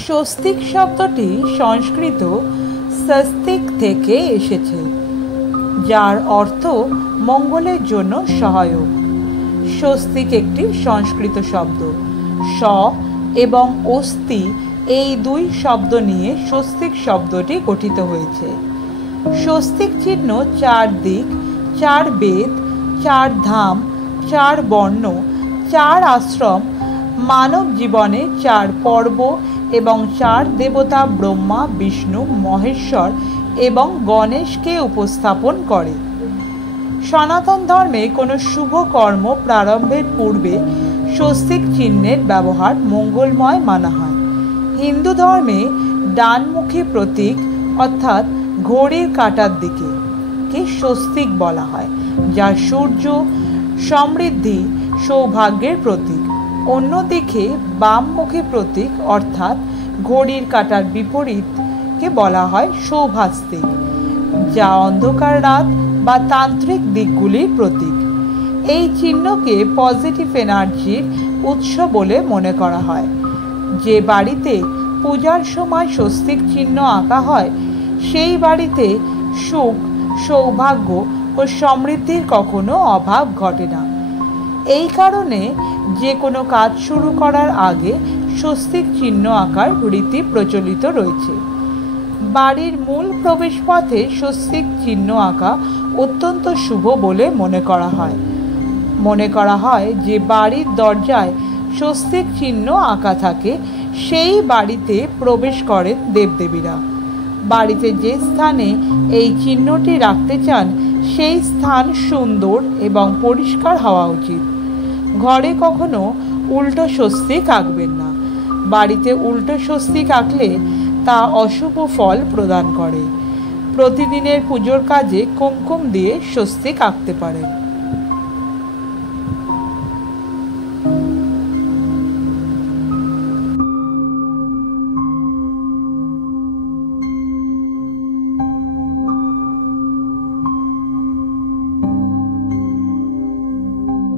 স্বস্তিক শব্দটি সংস্কৃত স্বস্তিক থেকে এসেছে, যার অর্থ মঙ্গলের জন্য সহায়ক। স্বস্তিক একটি সংস্কৃত শব্দ। স এবং অস্তি এই দুই শব্দ নিয়ে স্বস্তিক শব্দটি গঠিত হয়েছে। স্বস্তিক চিহ্ন 4 দিক, 4 বেদ, 4 ধাম, 4 বর্ণ, 4 আশ্রম, মানব জীবনে 4 পর্ব এবং 4 দেবতা ব্রহ্মা, বিষ্ণু, মহেশ্বর এবং গণেশকে উপস্থাপন করে। সনাতন ধর্মে কোনো শুভ কর্ম প্রারম্ভের পূর্বে স্বস্তিক চিহ্নের ব্যবহার মঙ্গলময় মানা হয়। হিন্দু ধর্মে ডানমুখী প্রতীক অর্থাৎ ঘড়ির কাঁটার দিকে কে স্বস্তিক বলা হয়, যা সূর্য, সমৃদ্ধি, সৌভাগ্যের প্রতীক। অন্যদিকে বামমুখী প্রতীক অর্থাৎ ঘড়ির কাঁটার বিপরীতকে বলা হয় সৌভাস্তিক, যা অন্ধকার রাত বা তান্ত্রিক দিকগুলির প্রতীক। এই চিহ্নকে পজিটিভ এনার্জির উৎস বলে মনে করা হয়। যে বাড়িতে পূজার সময় স্বস্তিক চিহ্ন আঁকা হয় সেই বাড়িতে সুখ, সৌভাগ্য ও সমৃদ্ধির কখনো অভাব ঘটে না। এই কারণে যে কোনো কাজ শুরু করার আগে স্বস্তিক চিহ্ন আঁকার রীতি প্রচলিত রয়েছে। বাড়ির মূল প্রবেশপথে স্বস্তিক চিহ্ন আঁকা অত্যন্ত শুভ বলে মনে করা হয় যে বাড়ির দরজায় স্বস্তিক চিহ্ন আঁকা থাকে সেই বাড়িতে প্রবেশ করেন দেবদেবীরা। বাড়িতে যে স্থানে এই চিহ্নটি রাখতে চান সেই স্থান সুন্দর এবং পরিষ্কার হওয়া উচিত। ঘরে কখনো উল্টো স্বস্তিক আঁকবেন না। বাড়িতে উল্টো স্বস্তিক আঁকলে তা অশুভ ফল প্রদান করে। প্রতিদিনের পুজোর কাজে কুমকুম দিয়ে স্বস্তিক আঁকতে পারেন।